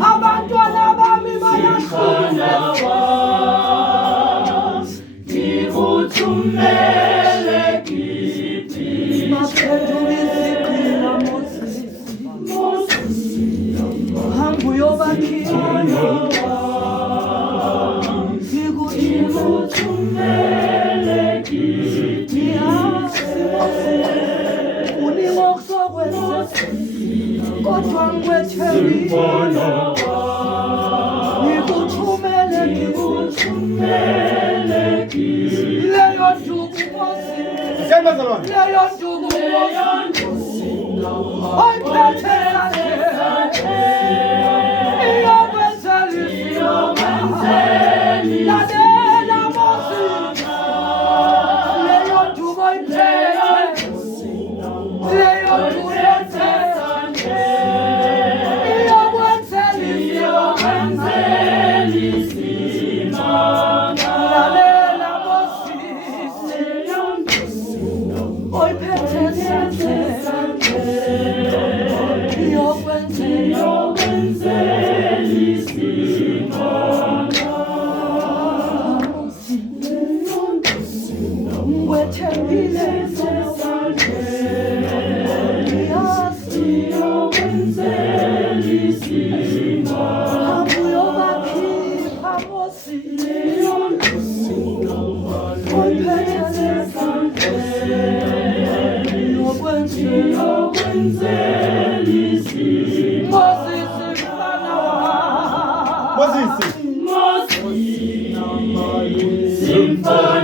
abantwana bami bayahluza ngikuthumele kithi baphendula iziqila Moses hamba uyobakhipha ngikuthumele kithi uningokuzokwenza kodwa ngikwethembile ngikuthumele kithi leyo nduku Moses leyo nduku oyiphethe sakhe iyokwenza lalela Moses leyo nduku oyiphethe leyo nduku Simple.